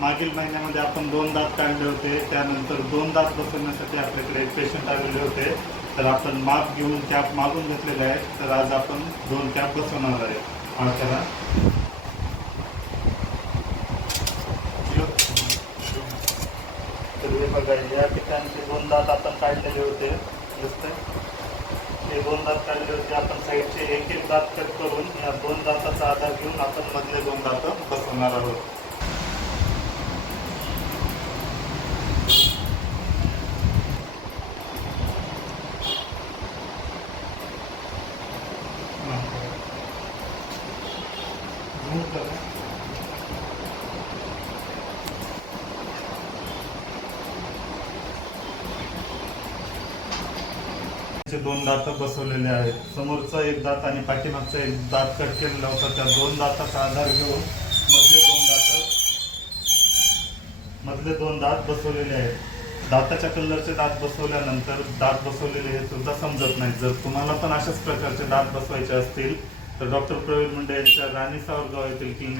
मागील महिन्यामध्ये आपण दोन दात काढले होते त्यानंतर दोन दात बसवण्यासाठी आपल्याकडे पेशंट आलेले होते. तर आपण माप घेऊन कॅप मागून घेतलेले आहेत. तर आज आपण दोन कॅप बसवणार आहे. हा तर हे बघा या ठिकाणचे दोन दात आपण काढलेले होते. दिसतंय? हे दोन दात काढले होते. आपण साईडचे एक एक दात कट करून या दोन दाताचा आधार घेऊन आपण मधले दोन दात बसवणार आहोत. दोन दात बसवलेले आहेत. समोरचा एक दात आणि पाठीमागचा एक दात कट केलेला होता. त्या दोन दाताचा आधार घेऊन मधले दोन दात मधले दोन दात बसवलेले आहेत. दाताच्या कलरचे दात बसवल्यानंतर दात बसवलेले हे सुद्धा समजत नाही जर तुम्हाला पण अशाच प्रकारचे दात बसवायचे असतील तर डॉक्टर प्रवीण मुंडे यांच्या राणी सावरगाव येथील क्लिनिक